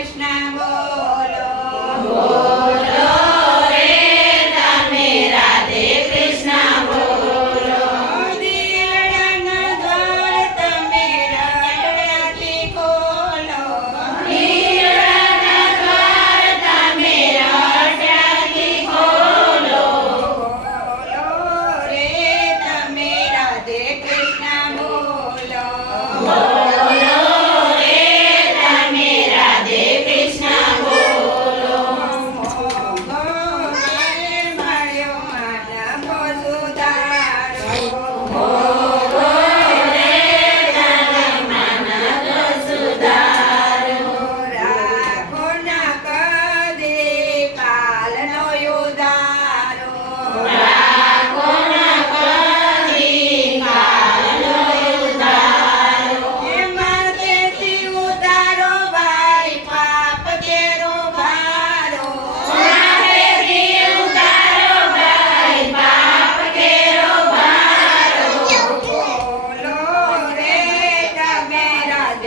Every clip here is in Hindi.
કૃષ્ણ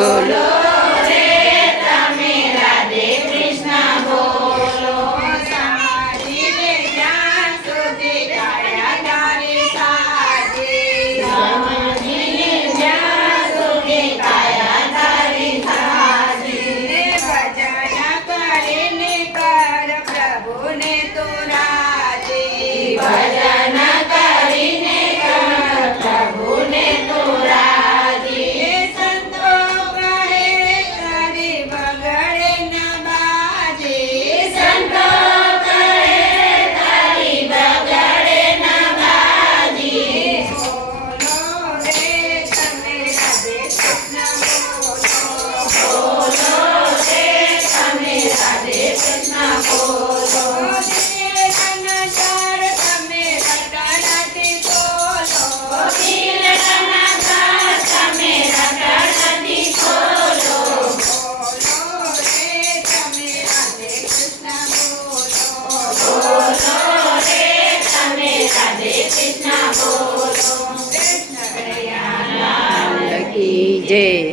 Señor. राधे कृष्णा बोल